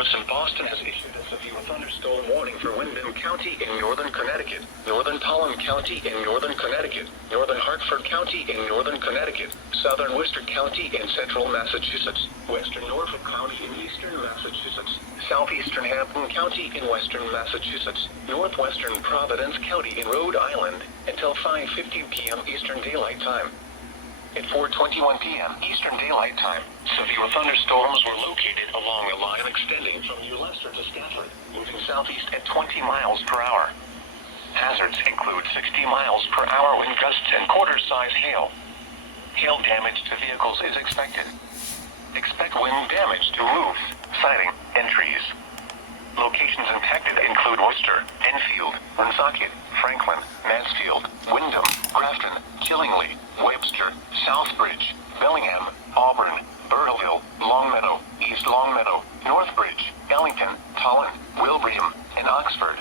Office in Boston has issued a severe thunderstorm warning for Windham County in northern Connecticut, northern Pelham County in northern Connecticut, northern Hartford County in northern Connecticut, southern Worcester County in central Massachusetts, western Norfolk County in eastern Massachusetts, southeastern Hampton County in western Massachusetts, northwestern Providence County in Rhode Island, until 5:50 p.m. Eastern Daylight Time. At 4:21 p.m. Eastern Daylight Time, severe thunderstorms were located along a line extending from New Leicester to Stafford, moving southeast at 20 miles per hour. Hazards include 60 miles per hour wind gusts and quarter-size hail. Hail damage to vehicles is expected. Expect wind damage to roofs, siding, and trees. Locations impacted include Worcester, Enfield, Woonsocket, Franklin, Mansfield, Windham, Grafton, Killingly, Webster, Southbridge, Bellingham, Auburn, Burteville, Longmeadow, East Longmeadow, Northbridge, Ellington, Tolland, Wilbraham, and Oxford.